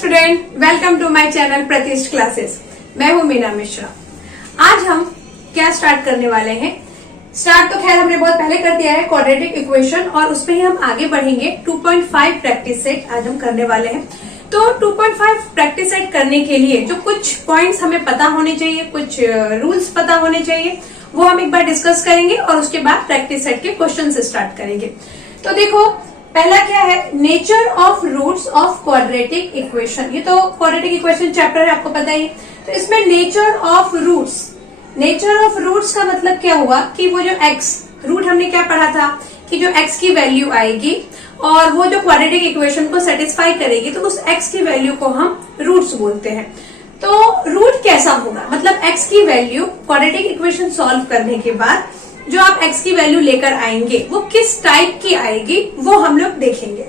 Student, welcome to my channel Pratishth classes. मैं हूं मीना मिश्रा। आज हम क्या स्टार्ट करने वाले हैं? स्टार्ट तो खैर हमने बहुत पहले कर दिया है, क्वाड्रेटिक इक्वेशन, और उसमें ही हम आगे बढ़ेंगे। 2.5 प्रैक्टिस सेट आज हम करने वाले हैं। तो 2.5 प्रैक्टिस सेट करने के लिए जो कुछ पॉइंट्स हमें पता होने चाहिए, कुछ रूल्स पता होने चाहिए, वो हम एक बार डिस्कस करेंगे और उसके बाद प्रैक्टिस सेट के क्वेश्चन से स्टार्ट करेंगे। तो देखो, पहला क्या है? Nature of roots of quadratic equation. ये तो क्वाड्रेटिक इक्वेशन चैप्टर है, आपको पता ही। तो इसमें nature of roots, nature of roots का मतलब क्या हुआ कि वो जो x रूट हमने क्या पढ़ा था कि जो x की वैल्यू आएगी और वो जो क्वाड्रेटिक इक्वेशन को सेटिस्फाई करेगी, तो उस x की वैल्यू को हम रूट्स बोलते हैं। तो रूट कैसा होगा? मतलब x की वैल्यू क्वाड्रेटिक इक्वेशन सॉल्व करने के बाद जो आप x की वैल्यू लेकर आएंगे वो किस टाइप की आएगी, वो हम लोग देखेंगे।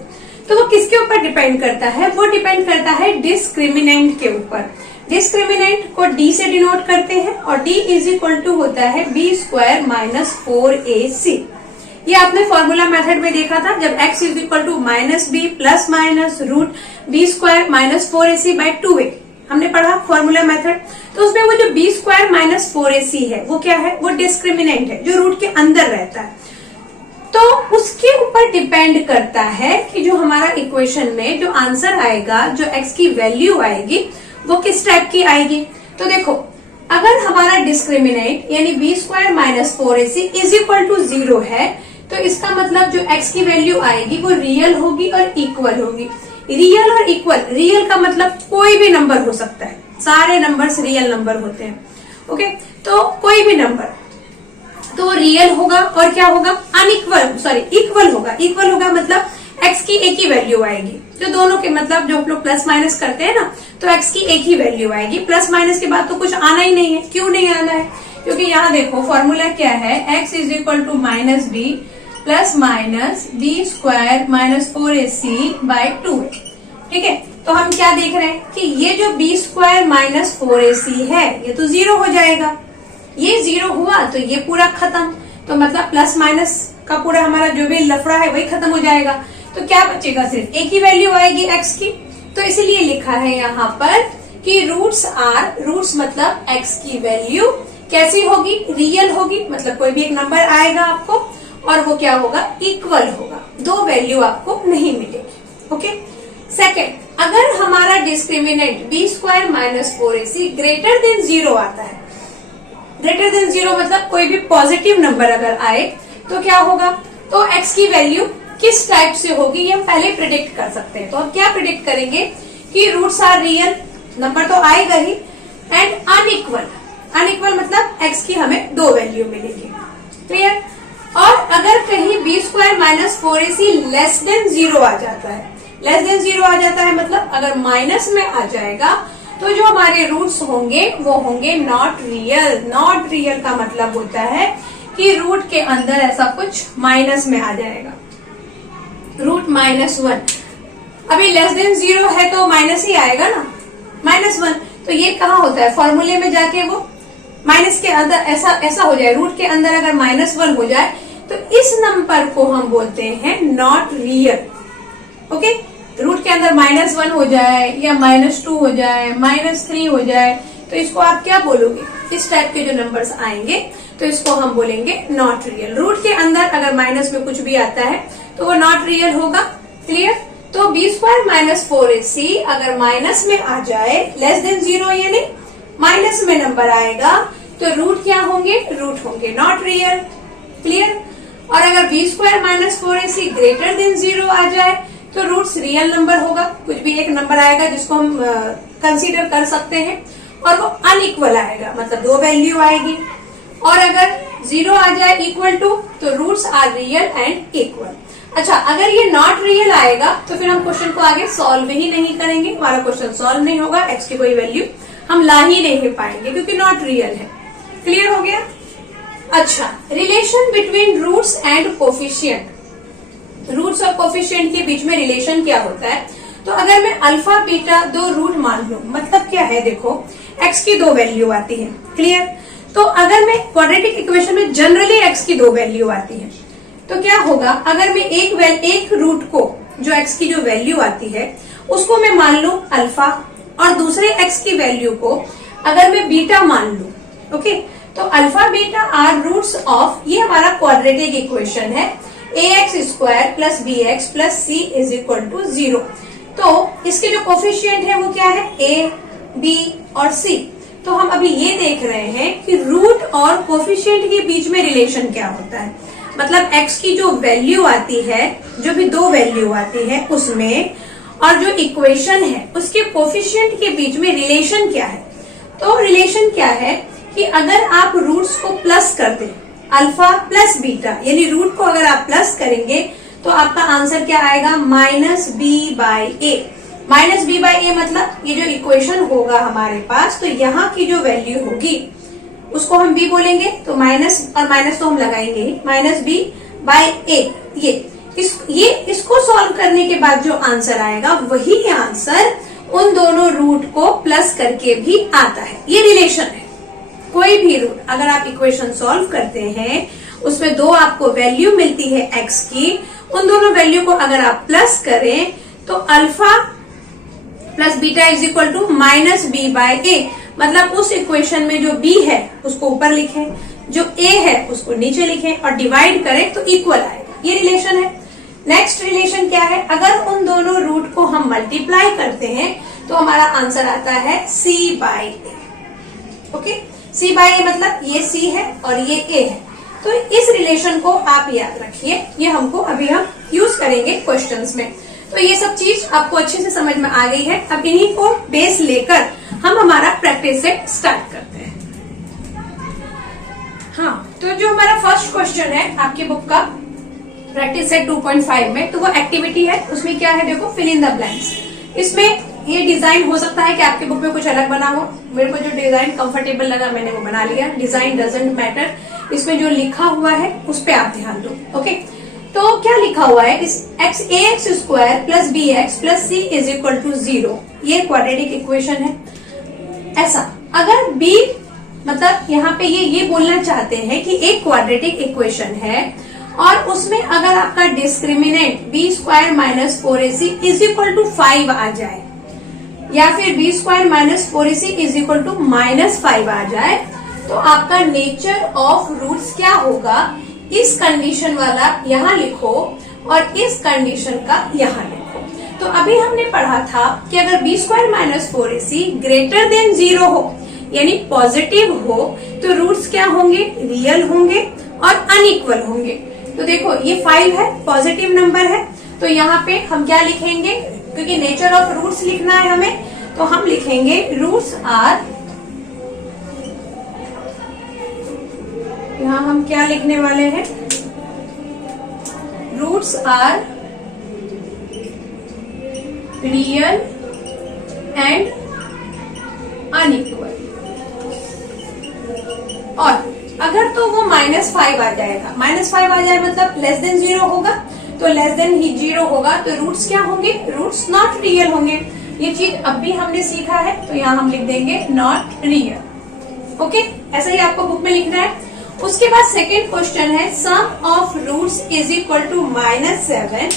तो वो किसके ऊपर डिपेंड करता है? वो डिपेंड करता है डिस्क्रिमिनेंट के ऊपर। डिस्क्रिमिनेंट को d से डिनोट करते हैं और d इज इक्वल टू होता है b² माइनस 4ac। ये आपने फॉर्मूला मेथड में देखा था, जब x is equal to -b plus minus root b² minus 4ac by 2a हमने पढ़ा फॉर्मूला मेथड। तो उसमें वो जो b² माइनस 4ac है वो क्या है? वो डिस्क्रिमिनेंट है जो रूट के अंदर रहता है। तो उसके ऊपर डिपेंड करता है कि जो हमारा इक्वेशन में जो आंसर आएगा, जो x की वैल्यू आएगी, वो किस टाइप की आएगी। तो देखो, अगर हमारा डिस्क्रिमिनेंट यानी b² minus 4ac is equal to 0 है, तो इसका मतलब जो x की वैल्यू आएगी वो रियल होगी और इक्वल होगी। रियल और इक्वल, रियल का मतलब कोई भी नंबर हो सकता है, सारे नंबर्स रियल नंबर होते हैं। ओके, तो कोई भी नंबर तो रियल होगा और क्या होगा? इक्वल होगा। इक्वल होगा मतलब x की एक ही वैल्यू आएगी। जो दोनों के मतलब जो हम लोग प्लस माइनस करते हैं ना, तो x की एक ही वैल्यू आएगी। प्लस माइनस के बाद तो कुछ आना ही नहीं है। क्यों नहीं आना है? क्योंकि यहाँ देखो फॉर्मूला क्या है, x is equal to -b plus minus b² minus 4ac by 2a। ठीक है, तो हम क्या देख रहे हैं कि ये जो b² माइनस 4ac है ये तो 0 हो जाएगा। ये 0 हुआ तो ये पूरा खत्म। तो मतलब प्लस माइनस का पूरा हमारा जो भी लफड़ा है वही खत्म हो जाएगा। तो क्या बचेगा? सिर्फ एक ही वैल्यू आएगी x की। तो इसीलिए लिखा है यहाँ पर कि रूट्स मतलब x की वैल्यू कैसी होगी? रियल होगी, मतलब कोई भी एक नंबर आएगा आपको और वो क्या होगा? इक्वल होगा। दो वैल्यू आपको नहीं मिलेगी। ओके, सेकेंड, अगर हमारा discriminant b² minus 4ac greater than 0 आता है, ग्रेटर देन 0 मतलब कोई भी पॉजिटिव नंबर अगर आए तो क्या होगा? तो x की वैल्यू किस टाइप से होगी ये हम पहले प्रिडिक्ट कर सकते हैं। तो हम क्या प्रिडिक्ट करेंगे कि रूट्स आर रियल, नंबर तो आएगा ही, एंड अनइक्वल। अनइक्वल मतलब x की हमें दो वैल्यू मिलेगी। क्लियर? और अगर कहीं b² minus 4ac less than 0 आ जाता है, लेस देन 0 आ जाता है मतलब अगर माइनस में आ जाएगा, तो जो हमारे रूट्स होंगे वो होंगे नॉट रियल। नॉट रियल का मतलब होता है कि रूट के अंदर ऐसा कुछ माइनस में आ जाएगा, रूट -1। अभी लेस देन 0 है तो माइनस ही आएगा ना, -1। तो ये कहाँ होता है? फॉर्मूले में जाके वो माइनस के अंदर ऐसा हो जाए, रूट के अंदर अगर -1 हो जाए तो इस नंबर को हम बोलते हैं नॉट रियल। ओके, रूट के अंदर -1 हो जाए या -2 हो जाए, -3 हो जाए, तो इसको आप क्या बोलोगे? इस टाइप के जो नंबर्स आएंगे तो इसको हम बोलेंगे नॉट रियल। रूट के अंदर अगर माइनस में कुछ भी आता है तो वो नॉट रियल होगा। क्लियर? तो b² माइनस 4ac अगर माइनस में आ जाए, लेस देन 0 यानी माइनस में नंबर आएगा, तो रूट क्या होंगे? रूट होंगे नॉट रियल। क्लियर? और अगर b² minus 4ac greater than 0 आ जाए तो रूट्स रियल नंबर होगा। कुछ भी एक नंबर आएगा जिसको हम कंसीडर कर सकते हैं, और वो अनइक्वल आएगा, मतलब दो वैल्यू आएगी। और अगर 0 आ जाए इक्वल टू, तो roots are real and equal. अच्छा, अगर ये नॉट रियल आएगा तो फिर हम क्वेश्चन को आगे सॉल्व ही नहीं करेंगे, हमारा क्वेश्चन सॉल्व नहीं होगा, x की कोई वैल्यू हम ला ही नहीं पाएंगे क्योंकि नॉट रियल है। क्लियर हो गया? अच्छा, relation between roots and coefficient. Roots और कोफिशिएंट के बीच में रिलेशन क्या होता है? तो अगर मैं अल्फा बीटा दो रूट मान लूं, मतलब क्या है? देखो, x की दो वैल्यू आती है। क्लियर? तो अगर मैं क्वाड्रेटिक इक्वेशन में जनरली x की दो वैल्यू आती है, तो क्या होगा? अगर मैं एक रूट को, जो x की जो वैल्यू आती है, उसको मैं मान लूं अल्फा और दूसरे x की वैल्यू को अगर मैं बीटा मान लूं, ओके, तो alpha beta are roots of, ये हमारा क्वाड्रेटिक इक्वेशन है, ax square plus bx plus c is equal to 0। तो इसके जो कोफिशिएंट है वो क्या है, a, b और c। तो हम अभी ये देख रहे हैं कि रूट और कोफिशिएंट के बीच में रिलेशन क्या होता है, मतलब x की जो वैल्यू आती है, जो भी दो वैल्यू आती है उसमें, और जो इक्वेशन है उसके कोफिशिएंट के बीच में रिलेशन क्या है। तो रिलेशन क्या है कि अगर आप रूट्स को प्लस कर दें, अल्फा प्लस बीटा, यानी रूट को अगर आप प्लस करेंगे तो आपका आंसर क्या आएगा, minus b by a. Minus b by a मतलब ये जो इक्वेशन होगा हमारे पास, तो यहाँ की जो वैल्यू होगी उसको हम बी बोलेंगे, तो माइनस और माइनस तो हम लगाएंगे ही, माइनस बी बाई ए। इसको सॉल्व करने के बाद जो आंसर आएगा वही आंसर उन दोनों रूट को प्लस करके भी आता है। ये रिलेशन है। कोई भी रूट अगर आप इक्वेशन सॉल्व करते हैं उसमें दो आपको वैल्यू मिलती है x की, उन दोनों वैल्यू को अगर आप प्लस करें तो alpha plus beta is equal to minus b by a. मतलब उस इक्वेशन में जो b है उसको ऊपर लिखें, जो a है उसको नीचे लिखें और डिवाइड करें तो इक्वल आएगा। ये रिलेशन है। नेक्स्ट रिलेशन क्या है, अगर उन दोनों रूट को हम मल्टीप्लाई करते हैं तो हमारा आंसर आता है c by a. Okay, c by a मतलब ये c है और ये a है। तो इस रिलेशन को आप याद रखिए, ये हमको अभी हम यूज करेंगे क्वेश्चंस में। तो ये सब चीज आपको अच्छे से समझ में आ गई है। अब इन्हीं को बेस लेकर हम हमारा प्रैक्टिस सेट स्टार्ट करते हैं। हाँ, तो जो हमारा फर्स्ट क्वेश्चन है आपकी बुक का प्रैक्टिस सेट 2.5 में, तो वो एक्टिविटी है। उसमें क्या है, देखो, फिल इन द ब्लैंक्स। इसमें ये डिजाइन हो सकता है कि आपके बुक में कुछ अलग बना हो, मेरे को जो डिजाइन कंफर्टेबल लगा मैंने वो बना लिया। डिजाइन डजंट मैटर, इसमें जो लिखा हुआ है उस पे आप ध्यान दो। ओके, तो क्या लिखा हुआ है, इस ax square plus bx plus c is equal to 0, ये क्वाड्रेटिक इक्वेशन है। ऐसा अगर b मतलब यहाँ पे ये बोलना चाहते हैं कि एक क्वाड्रेटिक इक्वेशन है और उसमें अगर आपका discriminant b square minus 4ac is equal to 5 आ जाए, या फिर b square minus 4ac is equal to -5 आ जाए, तो आपका नेचर ऑफ रूट्स क्या होगा, इस कंडीशन वाला यहाँ लिखो और इस कंडीशन का यहाँ लिखो। तो अभी हमने पढ़ा था कि अगर b square minus 4ac greater than 0 हो, यानी पॉजिटिव हो, तो रूट्स क्या होंगे, रियल होंगे और अनइक्वल होंगे। तो देखो ये 5 है, पॉजिटिव नंबर है, तो यहाँ पे हम क्या लिखेंगे, क्योंकि नेचर ऑफ रूट्स लिखना है हमें, तो हम लिखेंगे रूट्स आर, यहाँ हम क्या लिखने वाले हैं, roots are real and unequal. और अगर तो वो -5 आ जाएगा, -5 आ जाए मतलब लेस देन 0 होगा, तो लेस देन ही 0 होगा, तो रूट्स क्या होंगे, रूट्स नॉट रियल होंगे। ये चीज अब भी हमने सीखा है, तो यहाँ हम लिख देंगे नॉट रियल। ओके, ऐसा ही आपको बुक में लिखना है। उसके बाद सेकेंड क्वेश्चन है, sum of roots is equal to -7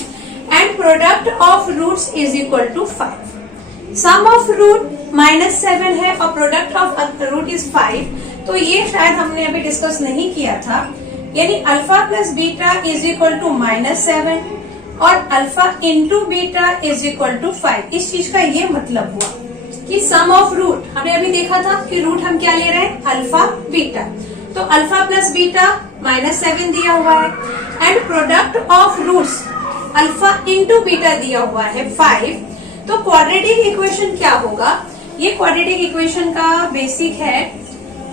and product of roots is equal to 5। Sum of root -7 है और प्रोडक्ट ऑफ रूट इज 5, तो ये शायद हमने अभी डिस्कस नहीं किया था, यानी alpha plus beta is equal to -7 और alpha into beta is equal to 5। इस चीज का ये मतलब हुआ कि सम ऑफ रूट, हमने अभी देखा था कि रूट हम क्या ले रहे हैं, अल्फा बीटा, तो अल्फा प्लस बीटा -7 दिया हुआ है and product of roots alpha into beta दिया हुआ है 5। तो क्वाड्रेटिक इक्वेशन क्या होगा, ये क्वाड्रेटिक इक्वेशन का बेसिक है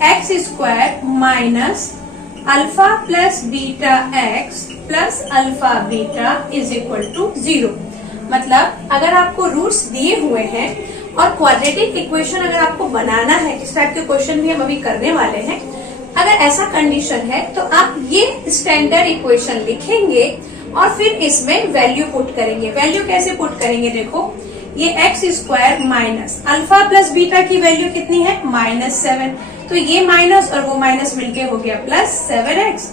x square minus alpha plus beta x plus alpha beta is equal to 0। मतलब अगर आपको रूट्स दिए हुए हैं और क्वाड्रेटिक इक्वेशन अगर आपको बनाना है, इस टाइप के क्वेश्चन भी हम अभी करने वाले हैं, अगर ऐसा कंडीशन है तो आप ये स्टैंडर्ड इक्वेशन लिखेंगे और फिर इसमें वैल्यू पुट करेंगे। वैल्यू कैसे पुट करेंगे, देखो, ये x square minus alpha plus beta की वैल्यू कितनी है, -7, तो ये माइनस और वो माइनस मिलके हो गया +7x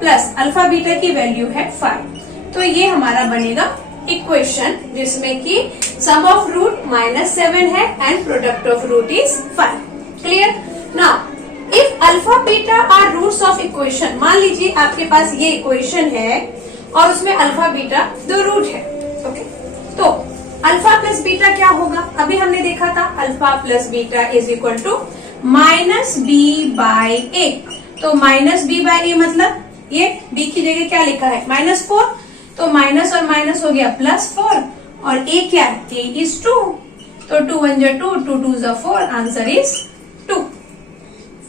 प्लस अल्फा बीटा की वैल्यू है 5, तो ये हमारा बनेगा इक्वेशन जिसमें कि सम ऑफ रूट -7 है and product of root is 5। Clear? Now if alpha beta are roots of equation, मान लीजिए आपके पास ये इक्वेशन है और उसमें अल्फा बीटा दो रूट है। ओके, तो अल्फा प्लस बीटा क्या होगा? अभी हमने देखा था alpha plus beta is equal to -b/a। तो -b/a मतलब ये b की जगह क्या लिखा है? -4, तो माइनस और माइनस हो गया +4 और a क्या है? a इज 2, तो 2 1 जा 2, 2 2 जा 4, आंसर इज 2।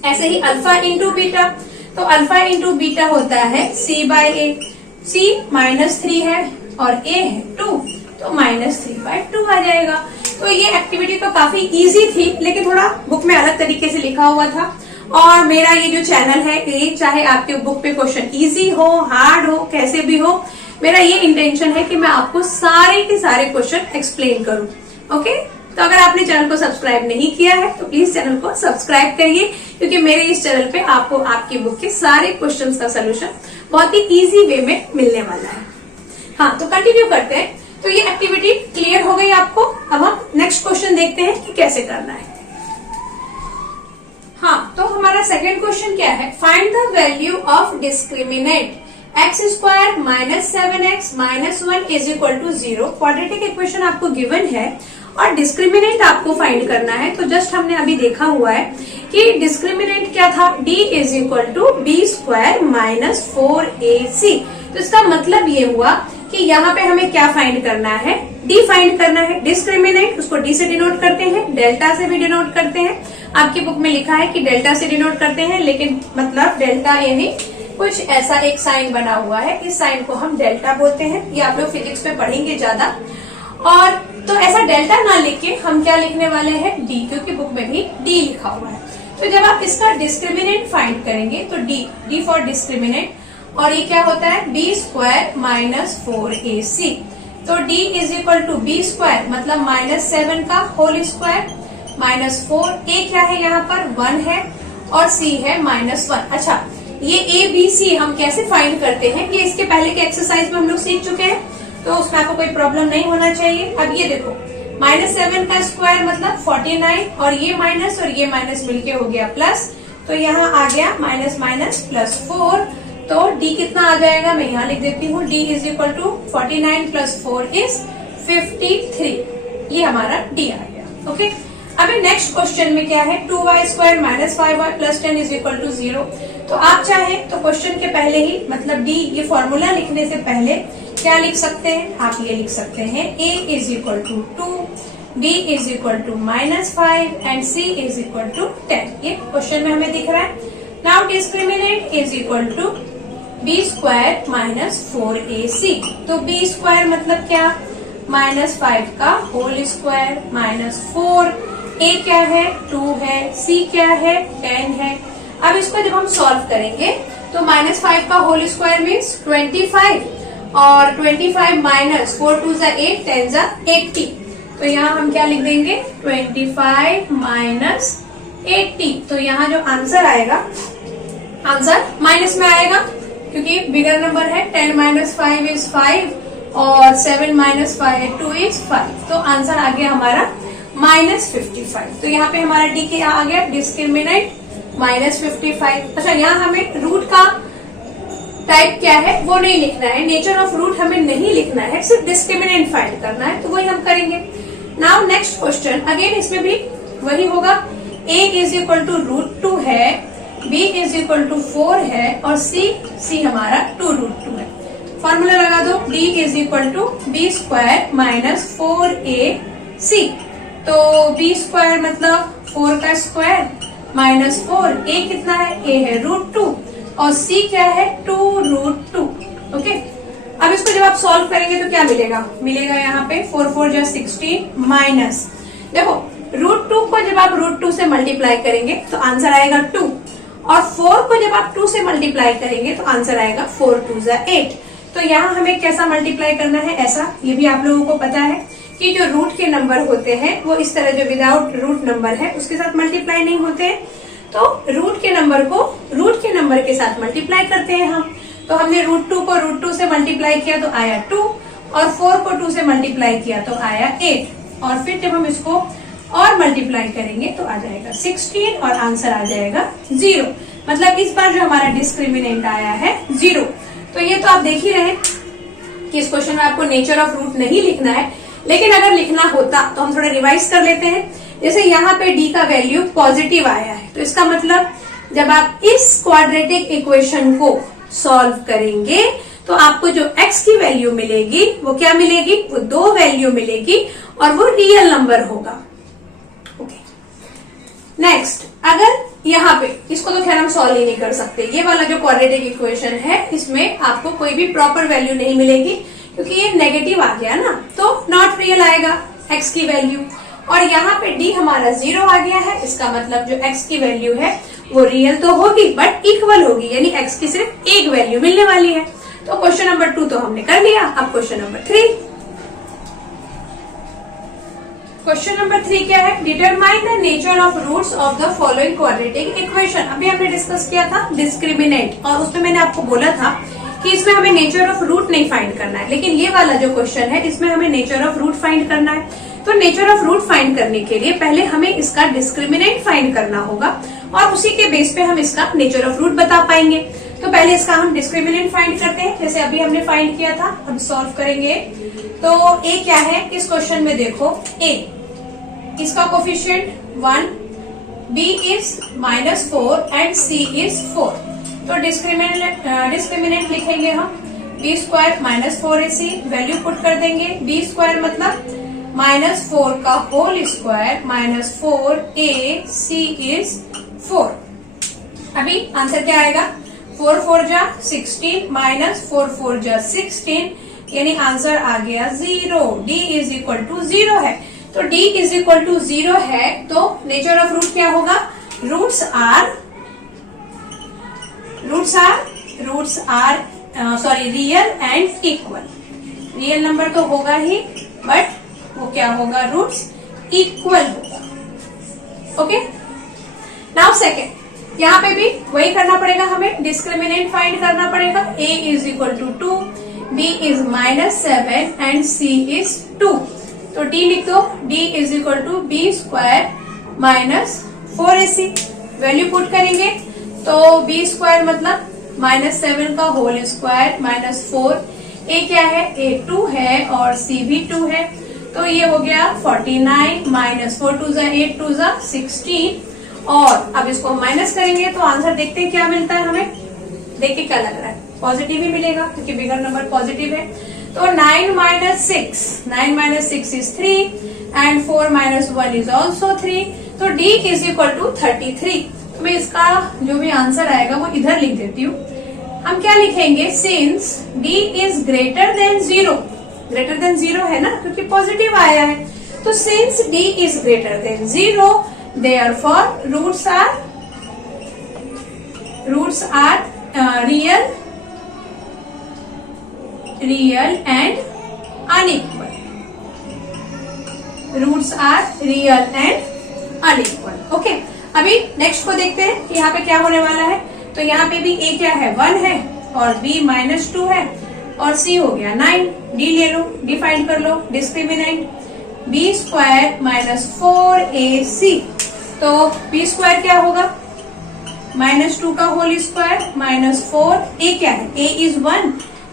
ऐसे ही अल्फा इंटू बीटा, तो अल्फा इंटू बीटा होता है c/a। c -3 है और a है 2, तो -3/2 आ जाएगा। तो ये एक्टिविटी तो काफी इजी थी, लेकिन थोड़ा बुक में अलग तरीके से लिखा हुआ था। और मेरा ये जो चैनल है, ये चाहे आपके बुक पे क्वेश्चन इजी हो, हार्ड हो, कैसे भी हो, मेरा ये इंटेंशन है कि मैं आपको सारे के सारे क्वेश्चन एक्सप्लेन करूं। ओके, तो अगर आपने चैनल को सब्सक्राइब नहीं किया है तो प्लीज चैनल को सब्सक्राइब करिए, क्योंकि मेरे इस चैनल पे आपको आपकी बुक के सारे क्वेश्चंस का सोल्यूशन बहुत ही इजी वे में मिलने वाला है। हाँ, तो कंटिन्यू करते हैं। तो ये एक्टिविटी क्लियर हो गई आपको। अब हम नेक्स्ट क्वेश्चन देखते हैं कि कैसे करना है। हाँ, तो हमारा सेकेंड क्वेश्चन क्या है? Find the value of discriminant x² -7x -1 is equal to 0। Quadratic equation आपको गिवन है और डिस्क्रिमिनेंट आपको फाइंड करना है। तो जस्ट हमने अभी देखा हुआ है कि डिस्क्रिमिनेंट क्या था? d is equal to b² -4ac। तो इसका मतलब ये हुआ कि यहाँ पे हमें क्या फाइंड करना है? d फाइंड करना है। डिस्क्रिमिनेंट उसको d से डिनोट करते हैं, डेल्टा से भी डिनोट करते हैं। आपकी बुक में लिखा है कि डेल्टा से डिनोट करते हैं, लेकिन मतलब डेल्टा यानी कुछ ऐसा एक साइन बना हुआ है, इस साइन को हम डेल्टा बोलते हैं। ये आप लोग फिजिक्स में पढ़ेंगे ज्यादा। और तो ऐसा डेल्टा ना लिख के हम क्या लिखने वाले हैं? d, क्योंकि बुक में भी d लिखा हुआ है। तो जब आप इसका डिस्क्रिमिनेंट फाइंड करेंगे तो d फॉर डिस्क्रिमिनेंट, और ये क्या होता है? b² -4ac। तो d is equal to b² मतलब -7 का होल स्क्वायर -4, a क्या है यहाँ पर? 1 है और c है -1। अच्छा, ये a b c हम कैसे फाइंड करते हैं? ये इसके पहले के एक्सरसाइज में हम लोग सीख चुके हैं, तो उसमें आपको कोई प्रॉब्लम नहीं होना चाहिए। अब ये देखो, -7 का स्क्वायर मतलब 49, और ये माइनस मिलके हो गया प्लस, तो यहाँ आ गया -+4। तो d कितना आ जाएगा? मैं यहाँ लिख देती हूँ, d is equal to 49 + 4 is 53। ये हमारा d आ गया। ओके, अभी नेक्स्ट क्वेश्चन में क्या है? 2y² -5y + 10 is equal to 0। तो आप चाहे तो क्वेश्चन के पहले ही मतलब d ये फॉर्मूला लिखने से पहले क्या लिख सकते हैं? आप ये लिख सकते हैं a is equal to 2, b is equal to -5 and c is equal to 10। ये क्वेश्चन में हमें दिख रहा है। Now discriminant is equal to b² -4ac। तो b² मतलब क्या? -5 का होल स्क्वायर -4, a क्या है? 2 है, c क्या है? 10 है। अब इसको जब हम सॉल्व करेंगे तो -5 का होल स्क्वायर मीन्स 25, और 25 माइनस 4 2 जा 8, 10 जा 80। तो यहाँ हम क्या लिख देंगे? 25 माइनस 80। तो यहाँ जो आंसर आएगा, आंसर माइनस में आएगा क्योंकि बिगर नंबर है। 10 - 5 इज 5 और 7 - 5 2 इज 5। तो आंसर आ गया हमारा -55। तो यहाँ पे हमारा डी क्या आ गया? डिस्क्रिमिनेंट -55। अच्छा, यहाँ हमें रूट का टाइप क्या है वो नहीं लिखना है, नेचर ऑफ रूट हमें नहीं लिखना है, सिर्फ डिस्क्रिमिनेंट फाइंड करना है, तो वही हम करेंगे। नाउ नेक्स्ट क्वेश्चन, अगेन इसमें भी वही होगा। a इज इक्वल टू √2 है, b इज इक्वल टू 4 है और c हमारा 2√2 है। फॉर्मूला लगा दो, d is equal to b² -4ac। तो b² मतलब 4 का स्क्वायर -4, a कितना है? a है √2 और c क्या है? 2√2। ओके, अब इसको जब आप सॉल्व करेंगे तो क्या मिलेगा? मिलेगा यहाँ पे 4 4 जा 16 माइनस, देखो √2 को जब आप √2 से मल्टीप्लाई करेंगे तो आंसर आएगा 2, और 4 को जब आप 2 से मल्टीप्लाई करेंगे तो आंसर आएगा 4 2 जा 8। तो यहाँ हमें कैसा मल्टीप्लाई करना है? ऐसा, ये भी आप लोगों को पता है कि जो रूट के नंबर होते हैं वो इस तरह, जो विदाउट रूट नंबर है उसके साथ मल्टीप्लाई नहीं होते हैं, तो रूट के नंबर को रूट के नंबर के साथ मल्टीप्लाई करते हैं हम। तो हमने √2 को √2 से मल्टीप्लाई किया तो आया 2, और 4 को 2 से मल्टीप्लाई किया तो आया 8, और फिर जब हम इसको और मल्टीप्लाई करेंगे तो आ जाएगा 16 और आंसर आ जाएगा 0। मतलब इस बार जो हमारा डिस्क्रिमिनेंट आया है 0। तो ये तो आप देख ही रहे कि इस क्वेश्चन में आपको नेचर ऑफ रूट नहीं लिखना है, लेकिन अगर लिखना होता तो हम थोड़ा रिवाइज कर लेते हैं। जैसे यहाँ पे डी का वैल्यू पॉजिटिव आया है, तो इसका मतलब जब आप इस क्वाड्रेटिक इक्वेशन को सॉल्व करेंगे तो आपको जो x की वैल्यू मिलेगी वो क्या मिलेगी, वो 2 वैल्यू मिलेगी और वो रियल नंबर होगा। ओके, नेक्स्ट, अगर यहाँ पे इसको तो खैर हम सॉल्व ही नहीं कर सकते, ये वाला जो क्वाड्रेटिक इक्वेशन है इसमें आपको कोई भी प्रॉपर वैल्यू नहीं मिलेगी क्योंकि ये नेगेटिव आ गया ना, तो नॉट रियल आएगा x की वैल्यू। और यहाँ पे d हमारा 0 आ गया है, इसका मतलब जो x की वैल्यू है वो रियल तो होगी बट इक्वल होगी, यानी x की सिर्फ एक वैल्यू मिलने वाली है। तो क्वेश्चन नंबर 2 तो हमने कर लिया। अब क्वेश्चन नंबर 3। क्वेश्चन नंबर 3 क्या है, determine the nature of roots of the following quadratic equation. अभी हमने डिस्कस किया था डिस्क्रिमिनेंट, और उसमें मैंने आपको बोला था कि इसमें हमें नेचर ऑफ रूट नहीं फाइंड करना है, लेकिन ये वाला जो क्वेश्चन है इसमें हमें नेचर ऑफ रूट फाइंड करना है। तो नेचर ऑफ रूट फाइंड करने के लिए पहले हमें इसका डिस्क्रिमिनेंट फाइंड करना होगा और उसी के बेस पे हम इसका नेचर ऑफ रूट बता पाएंगे। तो पहले इसका हम डिस्क्रिमिनेंट फाइंड करते हैं, जैसे अभी हमने फाइंड किया था। अब सॉल्व करेंगे तो a क्या है, इस क्वेश्चन में देखो a, इसका coefficient 1, b is -4 and c is 4। तो डिस्क्रिमिनेंट लिखेंगे हम b square -4ac, value put कर देंगे। b स्क्वायर मतलब -4 का होल स्क्वायर -4ac इज 4। अभी आंसर क्या आएगा, 4 4 जा 16 -4 4 जा 16, यानी आंसर आ गया 0। d इज इक्वल टू 0 है, तो d इज इक्वल टू 0 है, तो नेचर ऑफ रूट क्या होगा, roots are real and equal. Real number तो होगा ही, बट वो क्या होगा, रूट्स इक्वल होगा। ओके, नाउ सेकेंड, यहाँ पे भी वही करना पड़ेगा, हमें डिस्क्रिमिनेंट फाइंड करना पड़ेगा। a is equal to 2, b is -7 and c is 2। तो d लिख दो, d is equal to b square -4ac, value put करेंगे तो b स्क्वायर मतलब -7 का होल स्क्वायर -4, a क्या है, a 2 है और c भी 2 है, तो ये हो गया 49 -4 2 जा 8 2 जा 16। और अब इसको हम माइनस करेंगे तो आंसर देखते हैं क्या मिलता है हमें। देखिए क्या लग रहा है, पॉजिटिव ही मिलेगा क्योंकि बिगर नंबर पॉजिटिव है। तो 9 - 6 इज 3 एंड 4 - 1 इज ऑल्सो 3। तो d इज इक्वल टू 33। तो मैं इसका जो भी आंसर आएगा वो इधर लिख देती हूँ। हम क्या लिखेंगे, since d is greater than 0, greater than 0 है ना क्योंकि पॉजिटिव आया है, तो since d is greater than 0 therefore roots are real and unequal. Roots are real and unequal. Okay, अभी नेक्स्ट को देखते हैं कि यहाँ पे क्या होने वाला है। तो यहाँ पे भी a क्या है, 1 है और b -2 है और c हो गया 9। d ले लो, d फाइंड कर लो, डिस्क्रिमिनेंट b स्क्वायर -4ac। तो b स्क्वायर क्या होगा, -2 का होल स्क्वायर -4, a क्या है, a is 1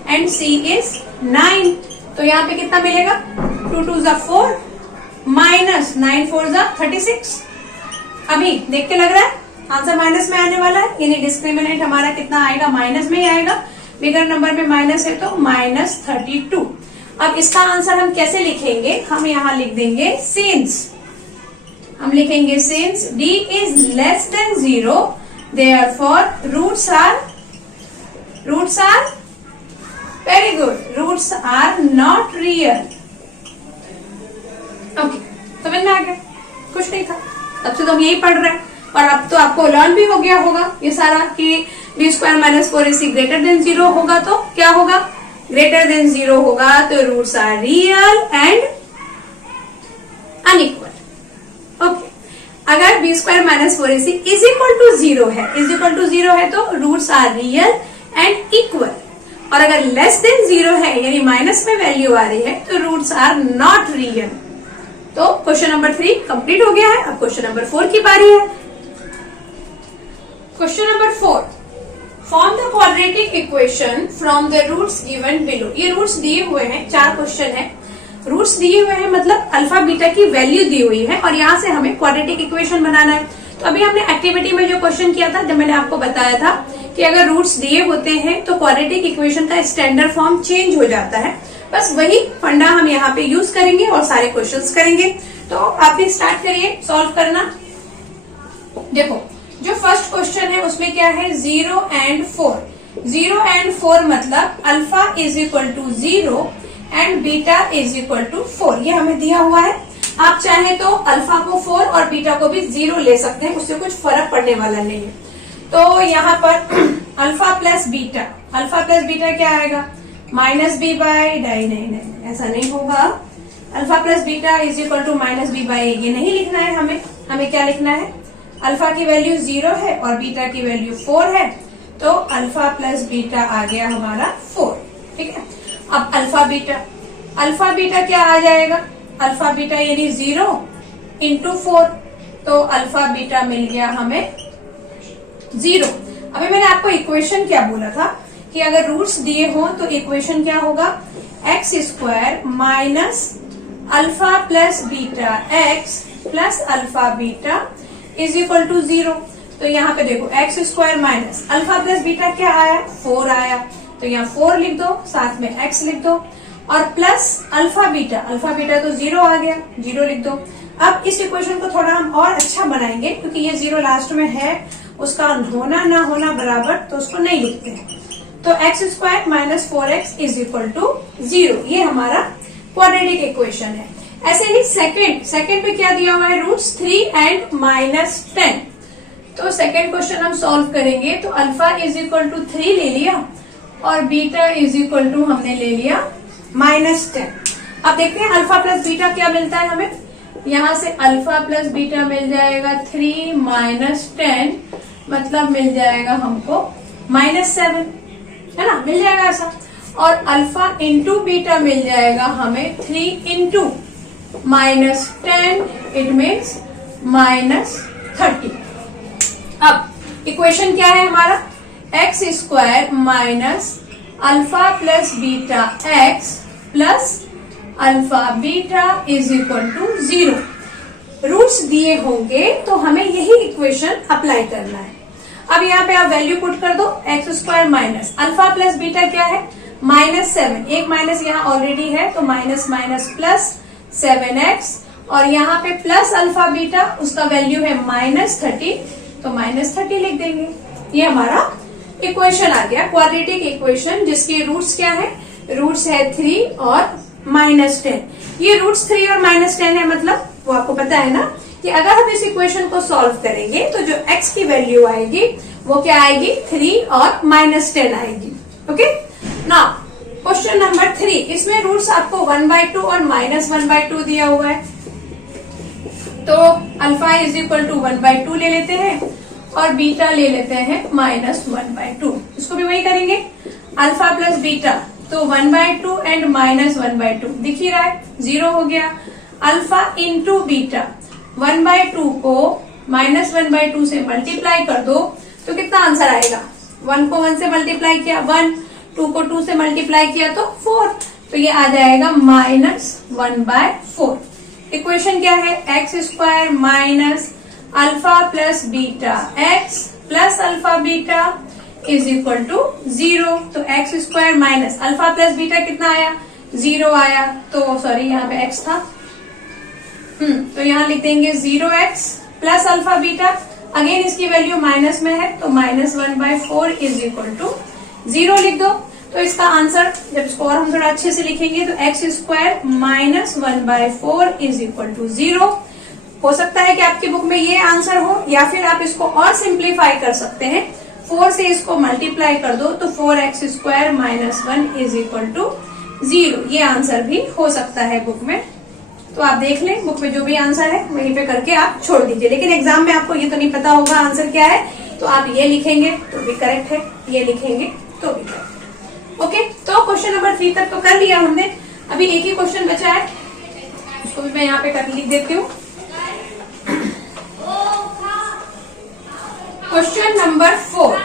and c is 9। तो यहाँ पे कितना मिलेगा, 2 2 जा 4 -9 4 जा 36। अभी देख के लग रहा है आंसर माइनस में आने वाला है, यानी डिस्क्रिमिनेंट हमारा कितना आएगा, माइनस में ही आएगा। बिगर नंबर में माइनस है तो -32। अब इसका आंसर हम कैसे लिखेंगे, हम यहाँ लिख देंगे सिंस, हम लिखेंगे since d is less than 0 therefore roots are very good, roots are not real. Okay, समझ में आ गया, कुछ नहीं था, तब से तो हम यही पढ़ रहे हैं और अब तो आपको लर्न भी हो गया होगा ये सारा कि b square -4ac greater than 0 होगा तो क्या होगा, ग्रेटर देन 0 होगा तो roots are real and unequal. Okay, अगर b square -4ac is equal to 0 है, इज इक्वल टू 0 है तो roots are real and equal. और अगर लेस देन 0 है यानी माइनस में वैल्यू आ रही है तो रूट्स आर नॉट रियल। तो क्वेश्चन नंबर 3 कंप्लीट हो गया है। अब क्वेश्चन नंबर 4 की बारी है। Question number 4, form the quadratic equation from the roots given below. ये रूट्स दिए हुए हैं, 4 क्वेश्चन है। रूट्स दिए हुए हैं मतलब अल्फा बीटा की वैल्यू दी हुई है और यहाँ से हमें क्वाड्रेटिक इक्वेशन बनाना है। तो अभी हमने एक्टिविटी में जो क्वेश्चन किया था, जब मैंने आपको बताया था कि अगर रूट्स दिए होते हैं तो क्वाड्रेटिक इक्वेशन का स्टैंडर्ड फॉर्म चेंज हो जाता है। बस वही फंडा हम यहाँ पे यूज करेंगे और सारे क्वेश्चंस करेंगे। तो आप भी स्टार्ट करिए सॉल्व करना। देखो, जो फर्स्ट क्वेश्चन है उसमें क्या है, 0 and 4। 0 and 4 मतलब alpha is equal to 0 and beta is equal to 4। ये हमें दिया हुआ है। आप चाहे तो अल्फा को 4 और बीटा को भी 0 ले सकते हैं, उससे कुछ फर्क पड़ने वाला नहीं है। तो यहाँ पर अल्फा प्लस बीटा क्या आएगा, माइनस बी बाई डाई। नहीं, ऐसा नहीं होगा। Alpha plus beta is equal to minus b by, ये नहीं लिखना है हमें क्या लिखना है, अल्फा की वैल्यू 0 है और बीटा की वैल्यू 4 है, तो अल्फा प्लस बीटा आ गया हमारा 4। ठीक है। अब अल्फा बीटा क्या आ जाएगा, अल्फा बीटा यानी 0 इंटू 4, तो अल्फा बीटा मिल गया हमें 0। अभी मैंने आपको इक्वेशन क्या बोला था कि अगर रूट्स दिए हो तो इक्वेशन क्या होगा, x square minus alpha plus beta x plus alpha beta is equal to 0। तो यहाँ पे देखो, x square minus alpha plus beta क्या आया, 4 आया, तो यहाँ 4 लिख दो, साथ में x लिख दो, और प्लस अल्फा बीटा तो 0 आ गया, 0 लिख दो। अब इस इक्वेशन को थोड़ा हम और अच्छा बनाएंगे क्योंकि ये 0 लास्ट में है, उसका होना ना होना बराबर, तो उसको नहीं लिखते हैं। तो x square minus 4x is equal to 0, ये हमारा क्वाड्रेटिक इक्वेशन है। ऐसे ही सेकेंड पे क्या दिया हुआ है, रूट्स 3 एंड माइनस 10। तो सेकेंड क्वेश्चन हम सॉल्व करेंगे। तो अल्फा इज इक्वल टू 3 ले लिया और बीटा इज इक्वल टू हमने ले लिया -10। अब देखते हैं अल्फा प्लस बीटा क्या मिलता है हमें। यहाँ से अल्फा प्लस बीटा मिल जाएगा 3 माइनस 10, मतलब मिल जाएगा हमको -7, है ना, मिल जाएगा ऐसा। और अल्फा इंटू बीटा मिल जाएगा हमें 3 इंटू -10, इट मीन्स -30। अब इक्वेशन क्या है हमारा, x square minus alpha plus beta x plus alpha beta is equal to 0। Roots दिए होंगे तो हमें यही इक्वेशन अप्लाई करना है। अब यहाँ पे आप वैल्यू पुट कर दो, x square minus alpha plus beta क्या है, -7, एक माइनस यहाँ ऑलरेडी है तो माइनस प्लस 7x, और यहाँ पे प्लस अल्फा बीटा उसका वैल्यू है -30, तो -30 लिख देंगे। ये हमारा इक्वेशन आ गया, क्वाड्रेटिक इक्वेशन, जिसके रूट्स क्या है, रूट्स है 3 और -10। ये रूट्स 3 और -10 है, मतलब वो आपको पता है ना कि अगर हम इस इक्वेशन को सॉल्व करेंगे तो जो x की वैल्यू आएगी वो क्या आएगी, 3 और -10 आएगी। ओके, नाउ क्वेश्चन नंबर 3, इसमें रूट्स आपको 1/2 और -1/2 दिया हुआ है। तो अल्फा इज इक्वल टू 1/2 ले लेते हैं और बीटा ले लेते हैं -1/2। इसको भी वही करेंगे, अल्फा प्लस बीटा, तो 1/2 एंड -1/2 दिख ही रहा है, 0 हो गया। अल्फा इंटू बीटा, 1/2 को -1/2 से मल्टीप्लाई कर दो तो कितना आंसर आएगा, 1 को 1 से मल्टीप्लाई किया 1, 2 को 2 से मल्टीप्लाई किया तो 4, तो ये आ जाएगा -1/4। इक्वेशन क्या है, x square minus alpha plus beta x plus alpha beta is equal to 0। तो x square minus alpha plus beta कितना आया, 0 आया, तो सॉरी यहाँ पे x था, तो यहाँ लिख देंगे 0x plus alpha beta, again इसकी वैल्यू माइनस में है तो -1/4 इज इक्वल टू 0 लिख दो। तो इसका आंसर जब इसको और हम थोड़ा अच्छे से लिखेंगे तो x square -1/4 is equal to 0। हो सकता है कि आपकी बुक में ये आंसर हो, या फिर आप इसको और सिंप्लीफाई कर सकते हैं, 4 से इसको मल्टीप्लाई कर दो तो 4x square -1 is equal to 0। ये आंसर भी हो सकता है बुक में, तो आप देख लें बुक में जो भी आंसर है वहीं पे करके आप छोड़ दीजिए। लेकिन एग्जाम में आपको ये तो नहीं पता होगा आंसर क्या है, तो आप ये लिखेंगे तो भी करेक्ट है, ये लिखेंगे तो भी करेक्ट। ओके, तो क्वेश्चन नंबर 3 तक तो कर लिया हमने, अभी एक ही क्वेश्चन बचा है, उसको भी मैं यहाँ पे कर लिख देती हूँ। क्वेश्चन नंबर 4,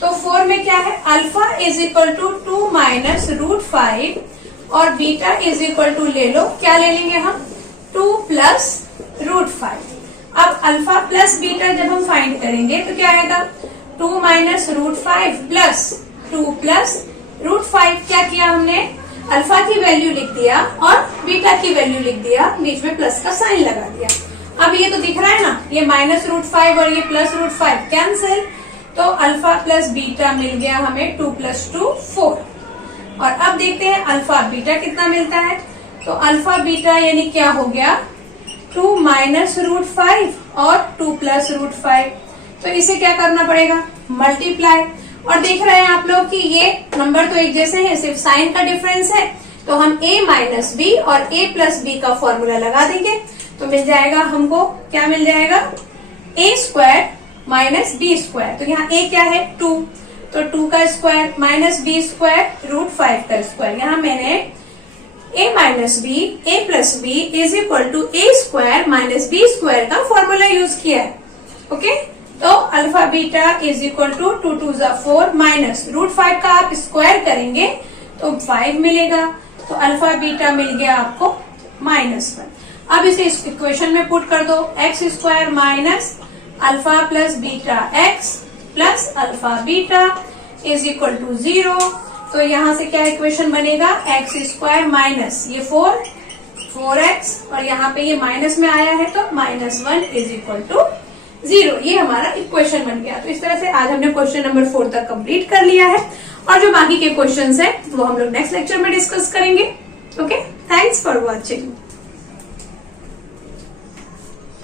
तो 4 में क्या है, alpha is equal to 2 minus root 5 और बीटा इज इक्वल टू ले लो, क्या ले लेंगे हम, 2 प्लस रूट 5। अब अल्फा प्लस बीटा जब हम फाइंड करेंगे तो क्या आएगा, 2 minus root 5 plus 2 plus root 5। क्या किया हमने, अल्फा की वैल्यू लिख दिया और बीटा की वैल्यू लिख दिया, बीच में प्लस का साइन लगा दिया। अब ये तो दिख रहा है ना, ये माइनस रूट 5 और ये प्लस रूट 5 कैंसिल, तो अल्फा प्लस बीटा मिल गया हमें 2 प्लस 2 4। और अब देखते हैं अल्फा बीटा कितना मिलता है, तो अल्फा बीटा यानी क्या हो गया, 2 माइनस रूट 5 और 2 प्लस रूट 5। तो इसे क्या करना पड़ेगा, मल्टीप्लाई। और देख रहे हैं आप लोग कि ये नंबर तो एक जैसे हैं, सिर्फ साइन का डिफरेंस है, तो हम a माइनस बी और a प्लस बी का फॉर्मूला लगा देंगे, तो मिल जाएगा हमको, क्या मिल जाएगा, a square minus b square. तो यहाँ a क्या है, 2, तो 2 का square minus b square root 5 का स्क्वायर। यहाँ मैंने a minus b a plus b is equal to a square minus b square का फॉर्मूला यूज किया है। ओके, तो alpha beta is equal to 2 2 जा 4 माइनस रूट 5 का आप स्क्वायर करेंगे तो 5 मिलेगा, तो अल्फा बीटा मिल गया आपको -1। अब इसे इस इक्वेशन में पुट कर दो, x square minus alpha plus beta x plus alpha beta is equal to 0। तो यहाँ से क्या इक्वेशन बनेगा, एक्स स्क्वायर माइनस ये 4x और यहाँ पे ये माइनस में आया है तो -1 इज इक्वल टू 0। ये हमारा इक्वेशन बन गया। तो इस तरह से आज हमने क्वेश्चन नंबर 4 तक कंप्लीट कर लिया है, और जो बाकी के क्वेश्चंस हैं वो हम लोग नेक्स्ट लेक्चर में डिस्कस करेंगे। Okay, thanks for watching.